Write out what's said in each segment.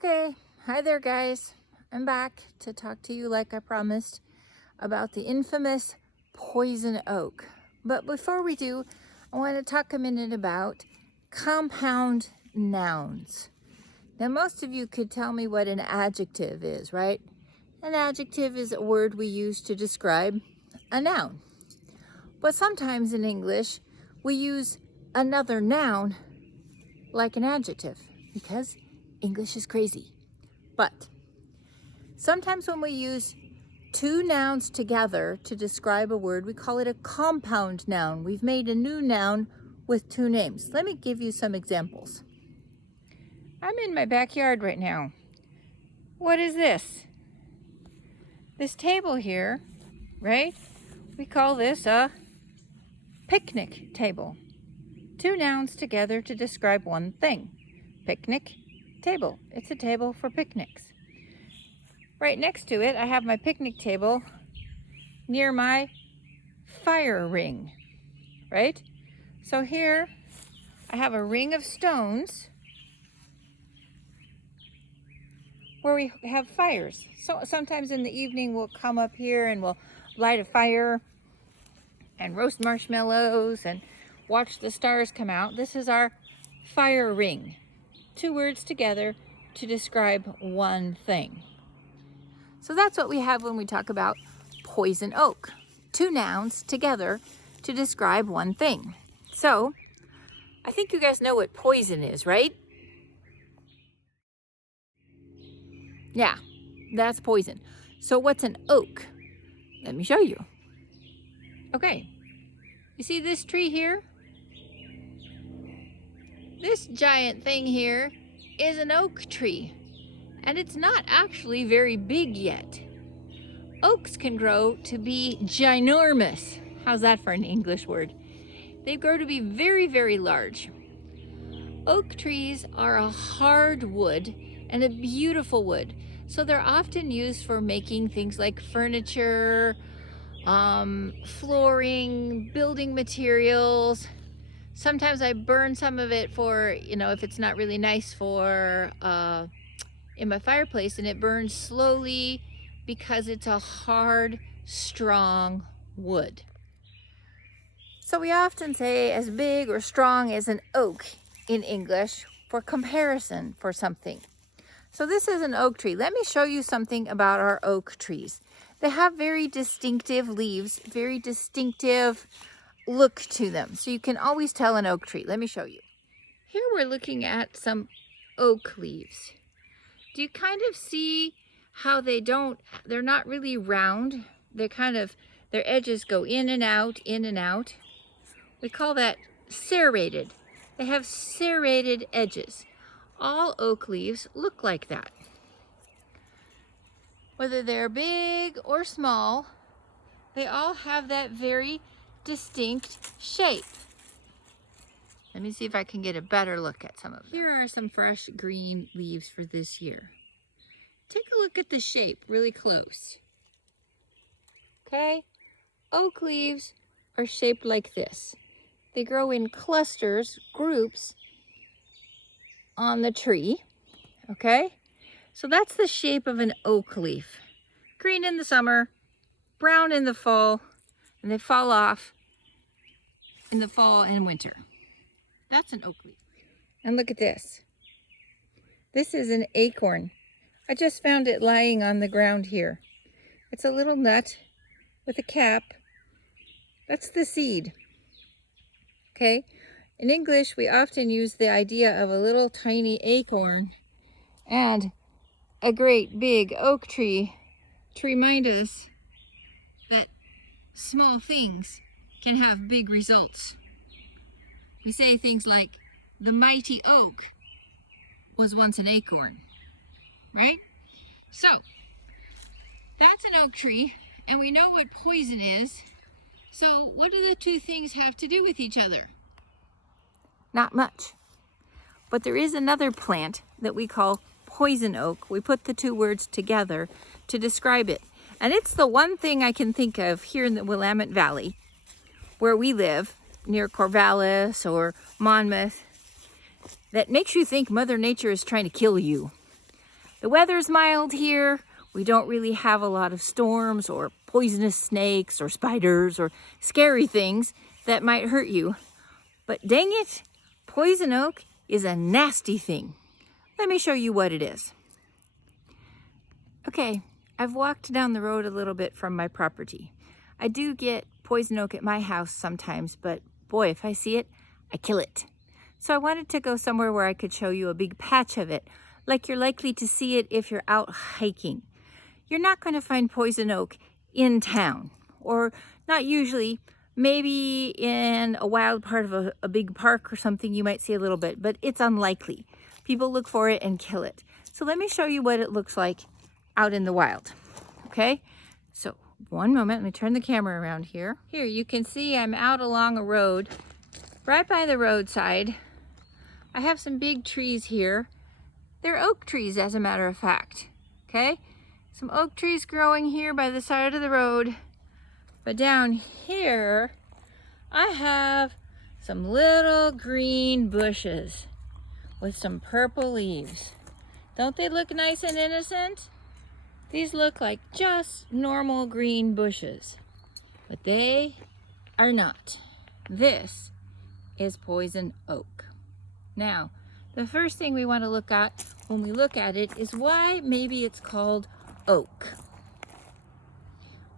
Okay, hi there guys. I'm back to talk to you like I promised about the infamous poison oak. But before we do, I want to talk a minute about compound nouns. Now most of you could tell me what an adjective is, right? An adjective is a word we use to describe a noun. But sometimes in English, we use another noun like an adjective because English is crazy. But sometimes when we use two nouns together to describe a word, we call it a compound noun. We've made a new noun with two names. Let me give you some examples. I'm in my backyard right now. What is this? This table here, right? We call this a picnic table. Two nouns together to describe one thing. Picnic table. It's a table for picnics. Right next to it, I have my picnic table near my fire ring, right? So here I have a ring of stones where we have fires. So sometimes in the evening we'll come up here and we'll light a fire and roast marshmallows and watch the stars come out. This is our fire ring. Two words together to describe one thing. So that's what we have when we talk about poison oak. Two nouns together to describe one thing. So I think you guys know what poison is, right? Yeah, that's poison. So what's an oak? Let me show you. Okay, you see this tree here? This giant thing here is an oak tree, and it's not actually very big yet. Oaks can grow to be ginormous. How's that for an English word? They grow to be very, very large. Oak trees are a hard wood and a beautiful wood. So they're often used for making things like furniture, flooring, building materials. Sometimes I burn some of it for, if it's not really nice for in my fireplace, and it burns slowly because it's a hard, strong wood. So we often say as big or strong as an oak in English for comparison for something. So this is an oak tree. Let me show you something about our oak trees. They have very distinctive leaves, very distinctive look to them. So you can always tell an oak tree. Let me show you. Here we're looking at some oak leaves. Do you kind of see how they're not really round. Their edges go in and out, in and out. We call that serrated. They have serrated edges. All oak leaves look like that. Whether they're big or small, they all have that very distinct shape. Let me see if I can get a better look at some of them. Here are some fresh green leaves for this year. Take a look at the shape really close. Okay? Oak leaves are shaped like this. They grow in clusters, groups on the tree. Okay? So that's the shape of an oak leaf. Green in the summer, brown in the fall, and they fall off in the fall and winter. That's an oak leaf. And look at this. This is an acorn. I just found it lying on the ground here. It's a little nut with a cap. That's the seed. Okay? In English, we often use the idea of a little tiny acorn and a great big oak tree to remind us that small things can have big results. We say things like, the mighty oak was once an acorn, right? So, that's an oak tree, and we know what poison is. So, what do the two things have to do with each other? Not much. But there is another plant that we call poison oak. We put the two words together to describe it. And it's the one thing I can think of here in the Willamette Valley, where we live, near Corvallis or Monmouth, that makes you think Mother Nature is trying to kill you. the weather's mild here. We don't really have a lot of storms or poisonous snakes or spiders or scary things that might hurt you. But dang it, poison oak is a nasty thing. Let me show you what it is. Okay, I've walked down the road a little bit from my property. I do get poison oak at my house sometimes, but boy, if I see it, I kill it. So I wanted to go somewhere where I could show you a big patch of it, like you're likely to see it if you're out hiking. You're not going to find poison oak in town, or not usually. Maybe in a wild part of a big park or something you might see a little bit, but it's unlikely. People look for it and kill it. So let me show you what it looks like out in the wild, okay? So one moment, let me turn the camera around here. Here you can see I'm out along a road, right by the roadside. I have some big trees here. They're oak trees, as a matter of fact, okay? Some oak trees growing here by the side of the road. But down here, I have some little green bushes with some purple leaves. Don't they look nice and innocent? These look like just normal green bushes, but they are not. This is poison oak. Now, the first thing we want to look at when we look at it is why maybe it's called oak.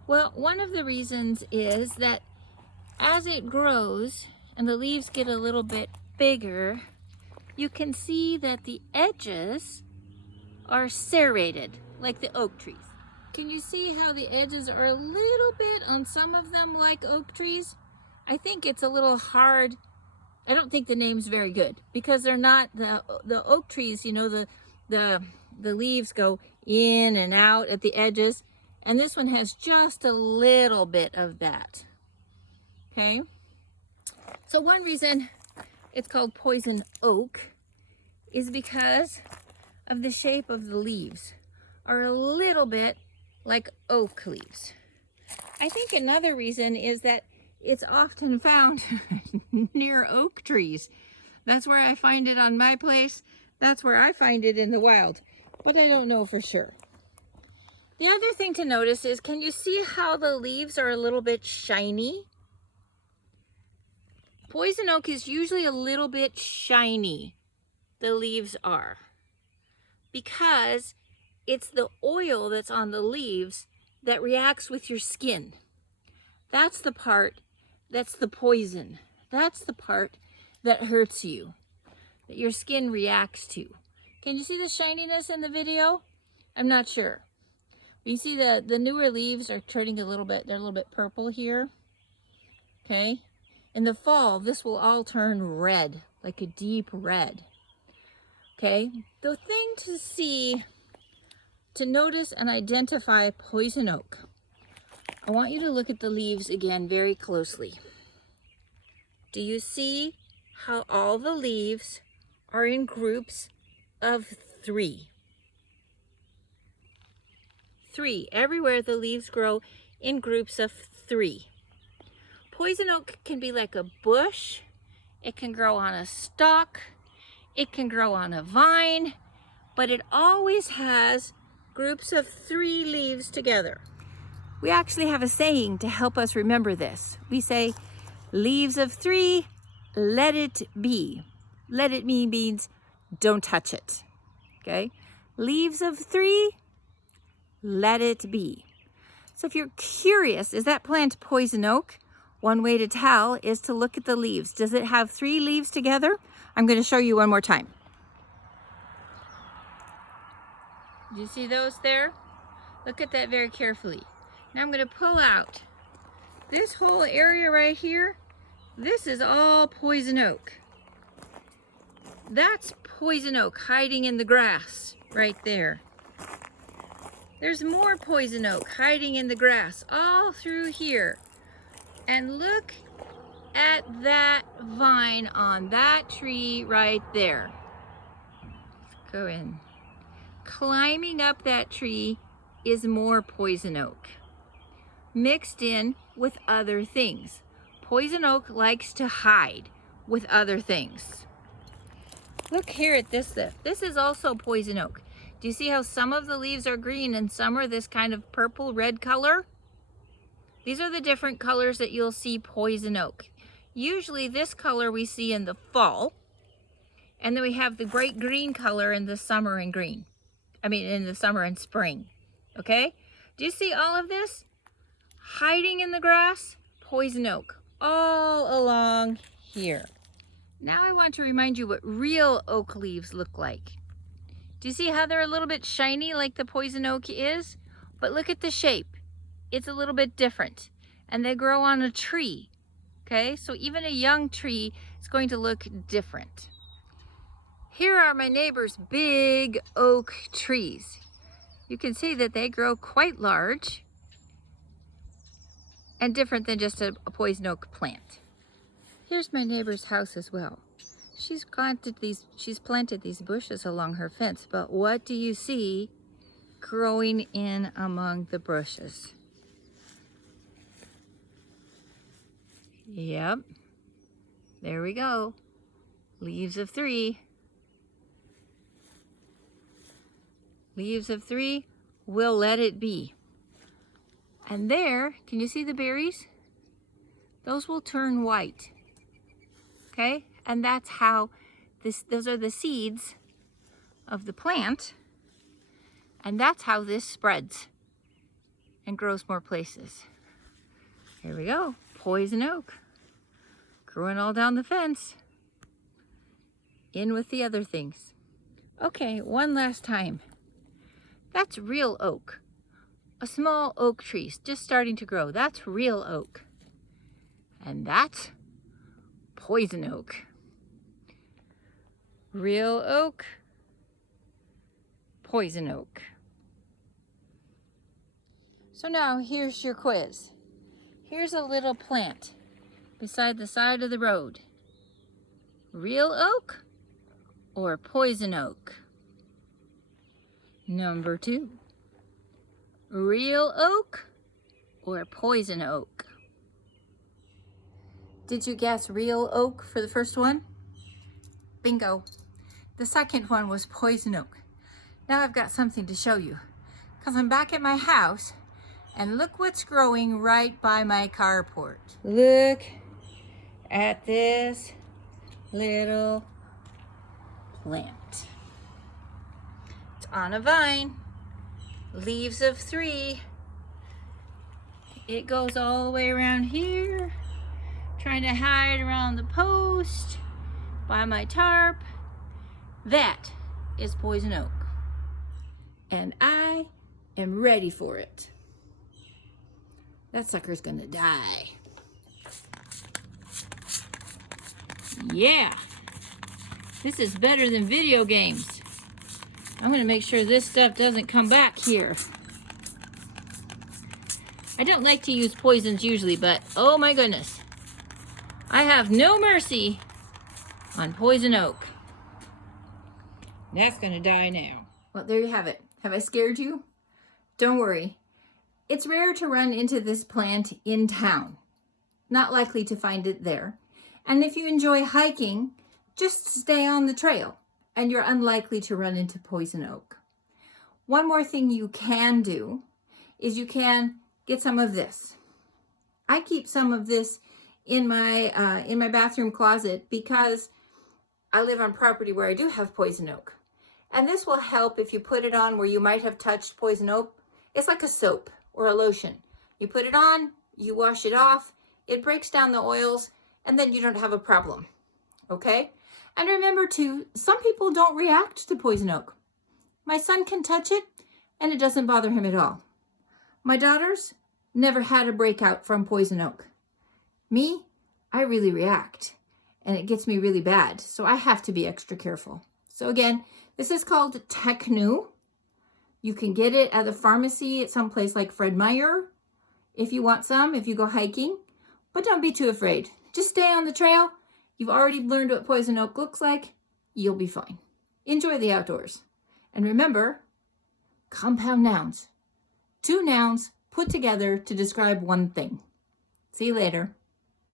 Well, one of the reasons is that as it grows and the leaves get a little bit bigger, you can see that the edges are serrated, like the oak trees. Can you see how the edges are a little bit on some of them like oak trees? I think it's a little hard. I don't think the name's very good because they're not the oak trees, you know, the leaves go in and out at the edges. And this one has just a little bit of that, okay? So one reason it's called poison oak is because of the shape of the leaves are a little bit like oak leaves. I think another reason is that it's often found near oak trees. That's where I find it on my place. That's where I find it in the wild, but I don't know for sure. The other thing to notice is, can you see how the leaves are a little bit shiny? Poison oak is usually a little bit shiny, the leaves are, because it's the oil that's on the leaves that reacts with your skin. That's the part that's the poison. That's the part that hurts you, that your skin reacts to. Can you see the shininess in the video? I'm not sure. You see the newer leaves are turning a little bit, they're a little bit purple here, okay? In the fall, this will all turn red, like a deep red, okay? The thing to see, to notice and identify poison oak, I want you to look at the leaves again very closely. Do you see how all the leaves are in groups of 3? 3. Everywhere the leaves grow in groups of 3. Poison oak can be like a bush. It can grow on a stalk. It can grow on a vine, but it always has groups of 3 leaves together. We actually have a saying to help us remember this. We say, leaves of 3, let it be. Let it be means don't touch it, okay? Leaves of 3, let it be. So if you're curious, is that plant poison oak? One way to tell is to look at the leaves. Does it have 3 leaves together? I'm going to show you one more time. Do you see those there? Look at that very carefully. Now I'm going to pull out this whole area right here. This is all poison oak. That's poison oak hiding in the grass right there. There's more poison oak hiding in the grass all through here. And look at that vine on that tree right there. Let's go in. Climbing up that tree is more poison oak, mixed in with other things. Poison oak likes to hide with other things. Look here at this. This is also poison oak. Do you see how some of the leaves are green and some are this kind of purple red color? These are the different colors that you'll see poison oak. Usually this color we see in the fall, and then we have the bright green color in the summer and green. In the summer and spring, okay? Do you see all of this? Hiding in the grass, poison oak, all along here. Now I want to remind you what real oak leaves look like. Do you see how they're a little bit shiny like the poison oak is? But look at the shape. It's a little bit different. And they grow on a tree, okay? So even a young tree is going to look different. Here are my neighbor's big oak trees. You can see that they grow quite large and different than just a poison oak plant. Here's my neighbor's house as well. She's planted these bushes along her fence, but what do you see growing in among the bushes? Yep, there we go. Leaves of 3. Leaves of 3, we'll let it be. And there, can you see the berries? Those will turn white, okay? And that's how those are the seeds of the plant. And that's how this spreads and grows more places. Here we go, poison oak. Growing all down the fence. In with the other things. Okay, one last time. That's real oak. A small oak tree just starting to grow. That's real oak. And that's poison oak. Real oak, poison oak. So now here's your quiz. Here's a little plant beside the side of the road. Real oak or poison oak? Number 2. Real oak or poison oak? Did you guess real oak for the first one? Bingo. The second one was poison oak. Now I've got something to show you, because I'm back at my house and look what's growing right by my carport. Look at this little plant. It's on a vine. Leaves of 3. It goes all the way around here, trying to hide around the post by my tarp. That is poison oak. And I am ready for it. That sucker's gonna die. Yeah, this is better than video games. I'm gonna make sure this stuff doesn't come back here. I don't like to use poisons usually, but oh my goodness. I have no mercy on poison oak. That's gonna die now. Well, there you have it. Have I scared you? Don't worry. It's rare to run into this plant in town. Not likely to find it there. And if you enjoy hiking, just stay on the trail and you're unlikely to run into poison oak. One more thing you can do is you can get some of this. I keep some of this in my bathroom closet because I live on property where I do have poison oak. And this will help if you put it on where you might have touched poison oak. It's like a soap or a lotion. You put it on, you wash it off, it breaks down the oils, and then you don't have a problem, okay? And remember too, some people don't react to poison oak. My son can touch it, and it doesn't bother him at all. My daughters never had a breakout from poison oak. Me, I really react, and it gets me really bad, so I have to be extra careful. So again, this is called Technu. You can get it at the pharmacy at some place like Fred Meyer if you want some, if you go hiking. But don't be too afraid. Just stay on the trail. You've already learned what poison oak looks like. You'll be fine. Enjoy the outdoors. And remember, compound nouns. 2 nouns put together to describe one thing. See you later.